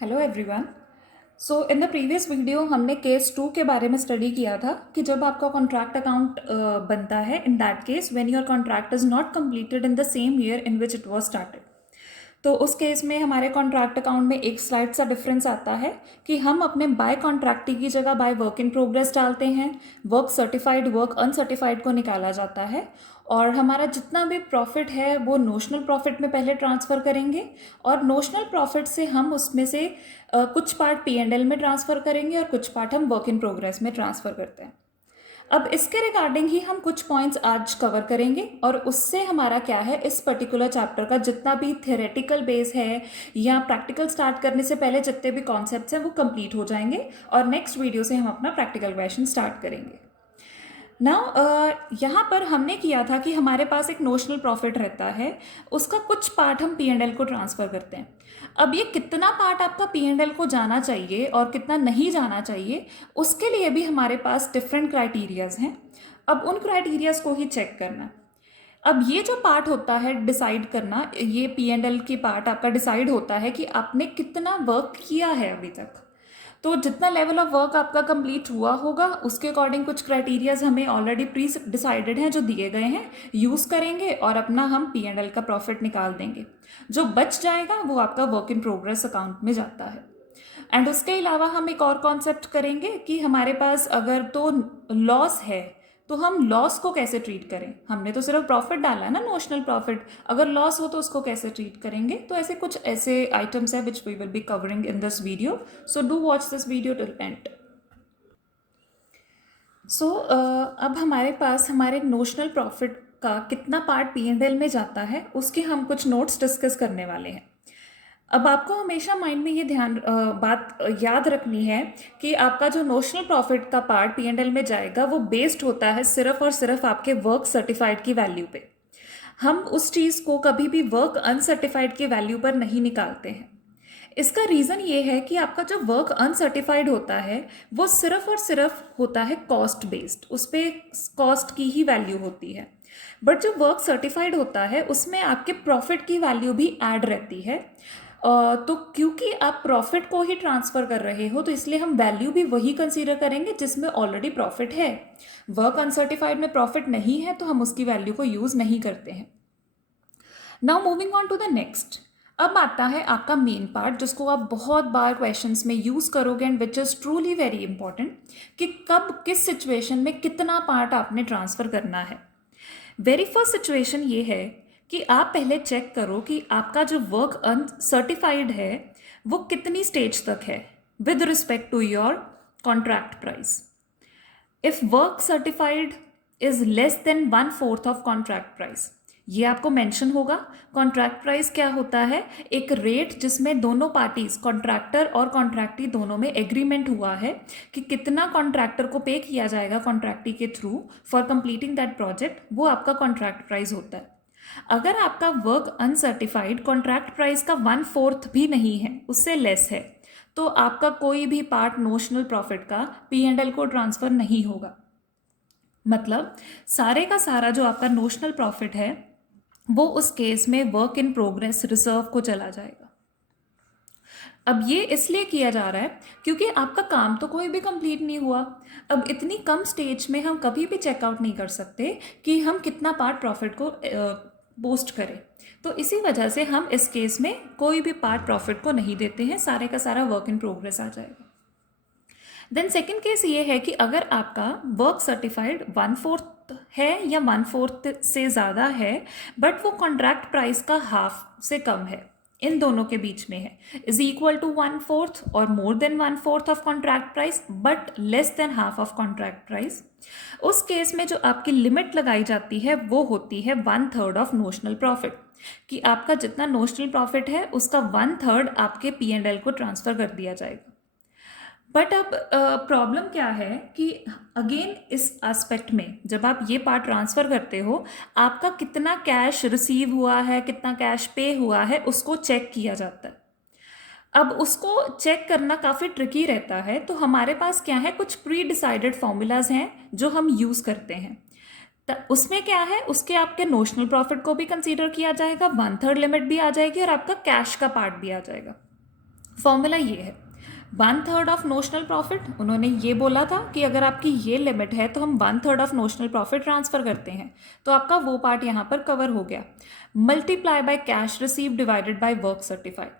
Hello everyone. So in the previous video हमने case 2 के बारे में स्टडी किया था कि जब आपका कॉन्ट्रैक्ट अकाउंट बनता है, in that case when your contract is not completed in the same year in which it was started. तो उस केस में हमारे कॉन्ट्रैक्ट अकाउंट में एक स्लाइड सा डिफरेंस आता है कि हम अपने बाय कॉन्ट्रैक्टी की जगह बाय वर्क इन प्रोग्रेस डालते हैं, वर्क सर्टिफाइड वर्क अनसर्टिफाइड को निकाला जाता है और हमारा जितना भी प्रॉफिट है वो नोशनल प्रॉफिट में पहले ट्रांसफ़र करेंगे और नोशनल प्रॉफिट से हम उसमें से कुछ पार्ट P&L में ट्रांसफ़र करेंगे और कुछ पार्ट हम वर्क इन प्रोग्रेस में ट्रांसफ़र करते हैं। अब इसके रिगार्डिंग ही हम कुछ पॉइंट्स आज कवर करेंगे और उससे हमारा क्या है, इस पर्टिकुलर चैप्टर का जितना भी थियोरेटिकल बेस है या प्रैक्टिकल स्टार्ट करने से पहले जितने भी कॉन्सेप्ट्स हैं वो कंप्लीट हो जाएंगे और नेक्स्ट वीडियो से हम अपना प्रैक्टिकल क्वेश्चन स्टार्ट करेंगे। यहाँ पर हमने किया था कि हमारे पास एक नोशनल प्रॉफिट रहता है, उसका कुछ पार्ट हम P&L को ट्रांसफ़र करते हैं। अब ये कितना पार्ट आपका P&L को जाना चाहिए और कितना नहीं जाना चाहिए, उसके लिए भी हमारे पास डिफरेंट क्राइटेरियाज़ हैं। अब उन क्राइटेरियाज़ को ही चेक करना है। अब ये जो पार्ट होता है डिसाइड करना, ये P&L की पार्ट आपका डिसाइड होता है कि आपने कितना वर्क किया है अभी तक। तो जितना लेवल ऑफ वर्क आपका कंप्लीट हुआ होगा उसके अकॉर्डिंग कुछ क्राइटेरियाज हमें ऑलरेडी प्री डिसाइडेड हैं जो दिए गए हैं, यूज़ करेंगे और अपना हम P&L का प्रॉफिट निकाल देंगे। जो बच जाएगा वो आपका वर्क इन प्रोग्रेस अकाउंट में जाता है। एंड उसके अलावा हम एक और कॉन्सेप्ट करेंगे कि हमारे पास अगर तो लॉस है तो हम लॉस को कैसे ट्रीट करें। हमने तो सिर्फ प्रॉफिट डाला है ना, नोशनल प्रॉफिट, अगर लॉस हो तो उसको कैसे ट्रीट करेंगे। तो ऐसे कुछ ऐसे आइटम्स है which we will be covering in this video, so do watch this video till end. So अब हमारे पास हमारे नोशनल प्रॉफिट का कितना पार्ट P&L में जाता है उसके हम कुछ नोट्स डिस्कस करने वाले हैं। अब आपको हमेशा माइंड में ये बात याद रखनी है कि आपका जो नोशनल प्रॉफिट का पार्ट P&L में जाएगा वो बेस्ड होता है सिर्फ और सिर्फ आपके वर्क सर्टिफाइड की वैल्यू पे। हम उस चीज़ को कभी भी वर्क अनसर्टिफाइड की वैल्यू पर नहीं निकालते हैं। इसका रीज़न ये है कि आपका जो वर्क अनसर्टिफाइड होता है वो सिर्फ और सिर्फ होता है कॉस्ट बेस्ड, उस पर कॉस्ट की ही वैल्यू होती है। बट जो वर्क सर्टिफाइड होता है उसमें आपके प्रॉफिट की वैल्यू भी ऐड रहती है। तो क्योंकि आप प्रॉफिट को ही ट्रांसफ़र कर रहे हो तो इसलिए हम वैल्यू भी वही कंसीडर करेंगे जिसमें ऑलरेडी प्रॉफिट है। वर्क अनसर्टिफाइड में प्रॉफिट नहीं है तो हम उसकी वैल्यू को यूज़ नहीं करते हैं। Now moving on to the next. अब आता है आपका मेन पार्ट जिसको आप बहुत बार क्वेश्चंस में यूज़ करोगे and which is truly very important कि कब किस सिचुएशन में कितना पार्ट आपने ट्रांसफ़र करना है। वेरी फर्स्ट सिचुएशन ये है कि आप पहले चेक करो कि आपका जो वर्क अनसर्टिफाइड है वो कितनी स्टेज तक है with respect to your contract price. If work certified is less than 1/4 of contract price, ये आपको मेंशन होगा। कॉन्ट्रैक्ट प्राइस क्या होता है, एक रेट जिसमें दोनों पार्टीज कॉन्ट्रैक्टर और कॉन्ट्रैक्टी दोनों में एग्रीमेंट हुआ है कि कितना कॉन्ट्रैक्टर को पे किया जाएगा कॉन्ट्रैक्टी के through for completing that project, वो आपका कॉन्ट्रैक्ट प्राइस होता है। अगर आपका वर्क अनसर्टिफाइड कॉन्ट्रैक्ट प्राइस का 1/4 भी नहीं है, उससे लेस है, तो आपका कोई भी पार्ट नोशनल प्रॉफिट का P&L को ट्रांसफ़र नहीं होगा। मतलब सारे का सारा जो आपका नोशनल प्रॉफिट है वो उस केस में वर्क इन प्रोग्रेस रिजर्व को चला जाएगा। अब ये इसलिए किया जा रहा है क्योंकि आपका काम तो कोई भी कंप्लीट नहीं हुआ। अब इतनी कम स्टेज में हम कभी भी चेकआउट नहीं कर सकते कि हम कितना पार्ट प्रॉफिट को पोस्ट करें, तो इसी वजह से हम इस केस में कोई भी पार्ट प्रॉफिट को नहीं देते हैं, सारे का सारा वर्क इन प्रोग्रेस आ जाएगा। देन सेकेंड केस ये है कि अगर आपका वर्क सर्टिफाइड 1/4 है या 1/4 से ज़्यादा है बट वो कॉन्ट्रैक्ट प्राइस का हाफ से कम है, इन दोनों के बीच में है, इज इक्वल टू 1/4 और more than 1/4 of contract price but less than half of contract price, उस केस में जो आपकी लिमिट लगाई जाती है वो होती है 1/3 ऑफ नोशनल प्रॉफिट, कि आपका जितना नोशनल प्रॉफिट है उसका 1/3 आपके P&L को ट्रांसफ़र कर दिया जाएगा। बट अब प्रॉब्लम क्या है कि अगेन इस एस्पेक्ट में जब आप ये पार्ट ट्रांसफ़र करते हो, आपका कितना कैश रिसीव हुआ है, कितना कैश पे हुआ है, उसको चेक किया जाता है। अब उसको चेक करना काफ़ी ट्रिकी रहता है, तो हमारे पास क्या है, कुछ प्री डिसाइडेड फॉर्मूलाज हैं जो हम यूज़ करते हैं। उसमें क्या है, उसके आपके नोशनल प्रॉफिट को भी कंसीडर किया जाएगा, 1/3 लिमिट भी आ जाएगी और आपका कैश का पार्ट भी आ जाएगा। फॉर्मूला ये है, 1/3 ऑफ नोशनल प्रॉफिट, उन्होंने ये बोला था कि अगर आपकी ये लिमिट है तो हम 1/3 ऑफ नोशनल प्रॉफिट ट्रांसफ़र करते हैं, तो आपका वो पार्ट यहाँ पर कवर हो गया। Multiply by cash receive divided by work certified,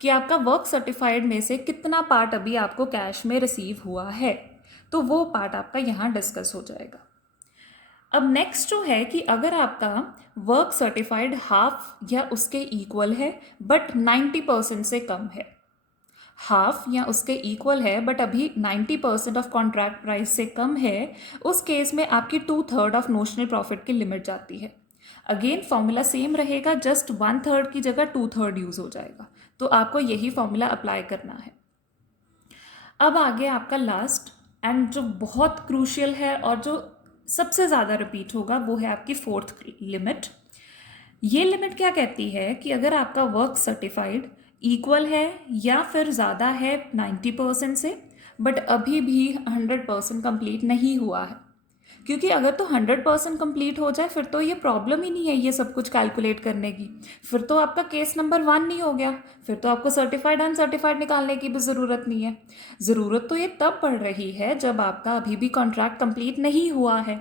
कि आपका वर्क सर्टिफाइड में से कितना पार्ट अभी आपको कैश में रिसीव हुआ है, तो वो पार्ट आपका यहाँ डिस्कस हो जाएगा। अब नेक्स्ट जो है कि अगर आपका वर्क सर्टिफाइड हाफ या उसके इक्वल है बट 90% से कम है, हाफ या उसके इक्वल है बट अभी 90% ऑफ कॉन्ट्रैक्ट प्राइस से कम है, उस केस में आपकी 2/3 ऑफ नोशनल प्रॉफिट की लिमिट जाती है। अगेन फॉर्मूला सेम रहेगा, जस्ट 1/3 की जगह 2/3 यूज़ हो जाएगा, तो आपको यही फॉर्मूला अप्लाई करना है। अब आगे आपका लास्ट एंड जो बहुत क्रूशियल है और जो सबसे ज़्यादा रिपीट होगा वो है आपकी फोर्थ लिमिट। ये लिमिट क्या कहती है कि अगर आपका वर्क सर्टिफाइड इक्वल है या फिर ज़्यादा है 90% से, बट अभी भी 100% कंप्लीट नहीं हुआ है, क्योंकि अगर तो 100% कंप्लीट हो जाए फिर तो ये प्रॉब्लम ही नहीं है ये सब कुछ कैलकुलेट करने की, फिर तो आपका केस नंबर 1 नहीं हो गया, फिर तो आपको सर्टिफाइड अनसर्टिफाइड निकालने की भी ज़रूरत नहीं है। ज़रूरत तो ये तब पड़ रही है जब आपका अभी भी कॉन्ट्रैक्ट कंप्लीट नहीं हुआ है।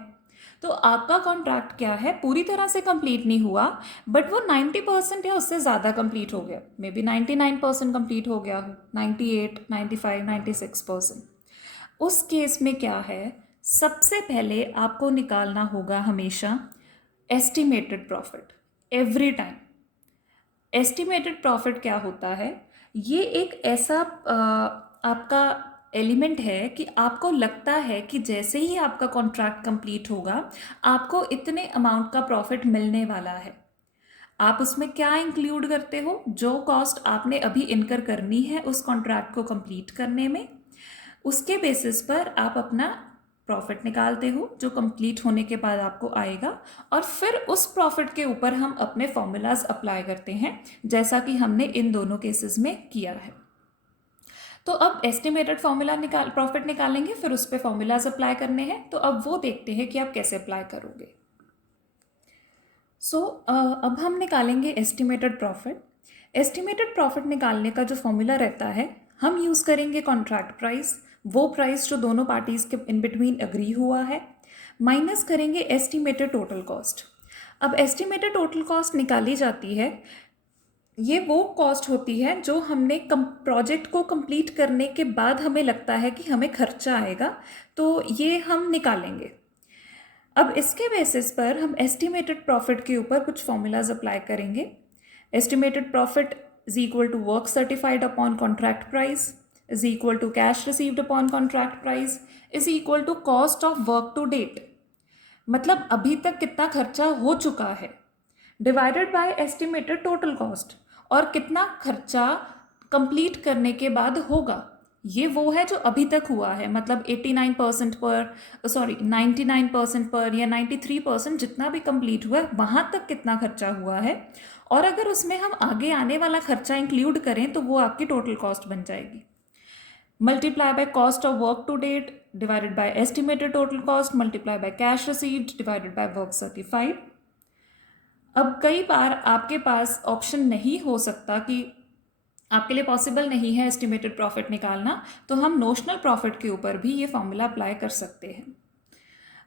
तो आपका कॉन्ट्रैक्ट क्या है, पूरी तरह से कंप्लीट नहीं हुआ बट वो 90% या उससे ज़्यादा कंप्लीट हो गया, मे बी 99% कंप्लीट हो गया हो, 98, 95, 96%। उस केस में क्या है, सबसे पहले आपको निकालना होगा हमेशा estimated profit every time. Estimated profit क्या होता है, ये एक ऐसा आपका एलिमेंट है कि आपको लगता है कि जैसे ही आपका कॉन्ट्रैक्ट कंप्लीट होगा आपको इतने अमाउंट का प्रॉफिट मिलने वाला है। आप उसमें क्या इंक्लूड करते हो, जो कॉस्ट आपने अभी इनकर करनी है उस कॉन्ट्रैक्ट को कंप्लीट करने में, उसके बेसिस पर आप अपना प्रॉफिट निकालते हो जो कंप्लीट होने के बाद आपको आएगा, और फिर उस प्रॉफिट के ऊपर हम अपने फॉर्मूलाज अप्लाई करते हैं जैसा कि हमने इन दोनों केसेस में किया है। तो अब एस्टिमेटेड फॉर्मूला प्रॉफिट निकालेंगे, फिर उस पर फॉर्मूलाज अप्लाई करने हैं, तो अब वो देखते हैं कि आप कैसे अप्लाई करोगे। अब हम निकालेंगे एस्टिमेटेड प्रॉफिट। एस्टिमेटेड प्रॉफिट निकालने का जो फॉर्मूला रहता है, हम यूज़ करेंगे कॉन्ट्रैक्ट प्राइस, वो प्राइस जो दोनों पार्टीज़ के इन बिटवीन एग्री हुआ है, माइनस करेंगे एस्टिमेटेड टोटल कॉस्ट। अब एस्टिमेटेड टोटल कॉस्ट निकाली जाती है, ये वो कॉस्ट होती है जो हमने प्रोजेक्ट को कंप्लीट करने के बाद हमें लगता है कि हमें खर्चा आएगा, तो ये हम निकालेंगे। अब इसके बेसिस पर हम एस्टिमेटेड प्रॉफिट के ऊपर कुछ फॉर्मूलाज अप्लाई करेंगे। Estimated profit is equal to work certified upon contract price is equal to cash received upon contract price is equal to cost of work to date, मतलब अभी तक कितना खर्चा हो चुका है, divided by estimated total cost, और कितना खर्चा कंप्लीट करने के बाद होगा, ये वो है जो अभी तक हुआ है, मतलब 89% पर, 99% पर या 93% जितना भी कंप्लीट हुआ है वहाँ तक कितना खर्चा हुआ है, और अगर उसमें हम आगे आने वाला खर्चा इंक्लूड करें तो वो आपकी टोटल कॉस्ट बन जाएगी। Multiply by cost of work to date divided by estimated total cost multiply by cash received divided by work certified. अब कई बार आपके पास ऑप्शन नहीं हो सकता कि आपके लिए पॉसिबल नहीं है एस्टिमेटेड प्रॉफिट निकालना, तो हम नोशनल प्रॉफिट के ऊपर भी ये फॉर्मूला अप्लाई कर सकते हैं।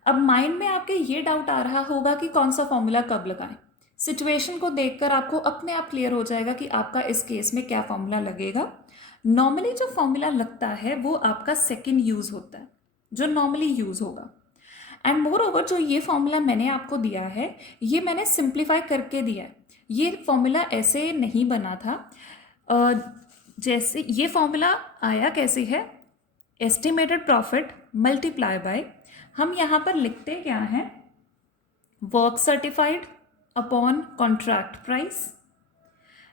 अब माइंड में आपके ये डाउट आ रहा होगा कि कौन सा फॉर्मूला कब लगाएं। सिचुएशन को देखकर आपको अपने आप क्लियर हो जाएगा कि आपका इस केस में क्या फॉर्मूला लगेगा। नॉर्मली जो फॉर्मूला लगता है वो आपका सेकेंड यूज़ होता है, जो नॉर्मली यूज़ होगा। एंड मोर ओवर जो ये फॉर्मूला मैंने आपको दिया है, ये मैंने सिंप्लीफाई करके दिया है, ये फॉर्मूला ऐसे नहीं बना था। जैसे ये फॉर्मूला आया कैसे है, एस्टिमेटेड प्रॉफिट मल्टीप्लाई बाय, हम यहाँ पर लिखते क्या हैं, work certified upon contract price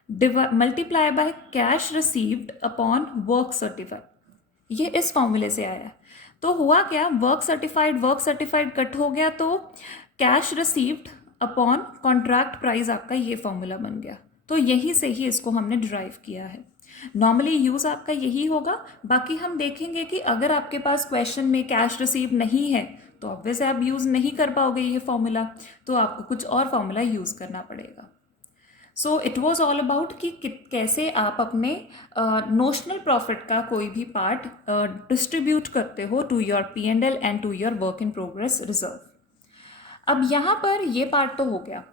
multiply by cash received upon work certified, ये इस फॉर्मूले से आया है। तो हुआ क्या, वर्क सर्टिफाइड कट हो गया तो cash received upon contract price आपका ये फॉर्मूला बन गया। तो यहीं से ही इसको हमने डिराइव किया है। नॉर्मली यूज़ आपका यही होगा। बाकी हम देखेंगे कि अगर आपके पास क्वेश्चन में कैश रिसीव नहीं है तो ऑब्वियसली आप यूज़ नहीं कर पाओगे ये फॉर्मूला, तो आपको कुछ और फॉर्मूला यूज़ करना पड़ेगा। So it was all about कि कैसे आप अपने नोशनल प्रॉफिट का कोई भी पार्ट डिस्ट्रीब्यूट करते हो to your P&L and to your work in progress reserve. अब यहाँ पर ये पार्ट तो हो गया।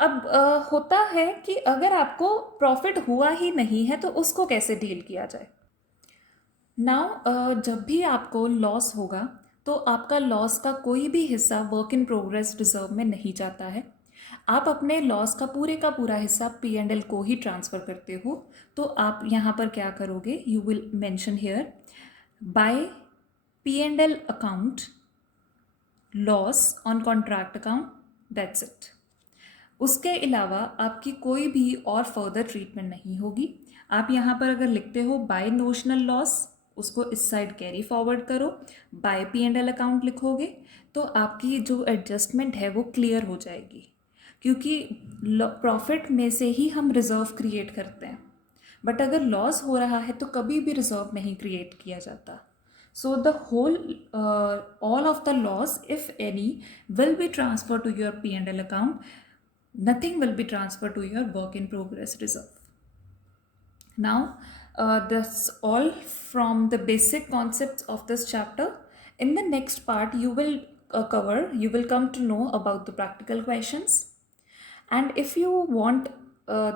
अब होता है कि अगर आपको प्रॉफिट हुआ ही नहीं है तो उसको कैसे डील किया जाए। नाउ जब भी आपको लॉस होगा तो आपका लॉस का कोई भी हिस्सा वर्क इन प्रोग्रेस रिजर्व में नहीं जाता है। आप अपने लॉस का पूरा हिस्सा P&L को ही ट्रांसफ़र करते हो। तो आप यहाँ पर क्या करोगे, you will mention here bye P&L account loss on contract account, that's it. उसके अलावा आपकी कोई भी और फर्दर ट्रीटमेंट नहीं होगी। आप यहाँ पर अगर लिखते हो बाय नोशनल लॉस, उसको इस साइड कैरी फॉरवर्ड करो, बाय P&L अकाउंट लिखोगे तो आपकी जो एडजस्टमेंट है वो क्लियर हो जाएगी, क्योंकि प्रॉफिट में से ही हम रिजर्व क्रिएट करते हैं। बट अगर लॉस हो रहा है तो कभी भी रिजर्व नहीं क्रिएट किया जाता। So the whole all of the loss, if any, will be transferred to your P&L account. Nothing will be transferred to your work in progress reserve. Now, that's all from the basic concepts of this chapter. In the next part, you will come to know about the practical questions. And if you want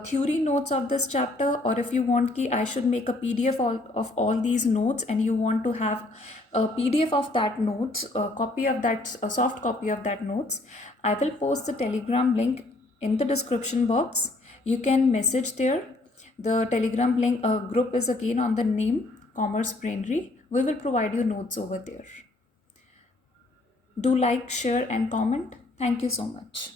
theory notes of this chapter, or if you want ki I should make a PDF of all these notes, and you want to have a PDF of that notes, a soft copy of that notes, I will post the Telegram link in the description box. You can message there. The Telegram link group is again on the name Commerce Brainry. We will provide you notes over there. Do like, share and comment. Thank you so much.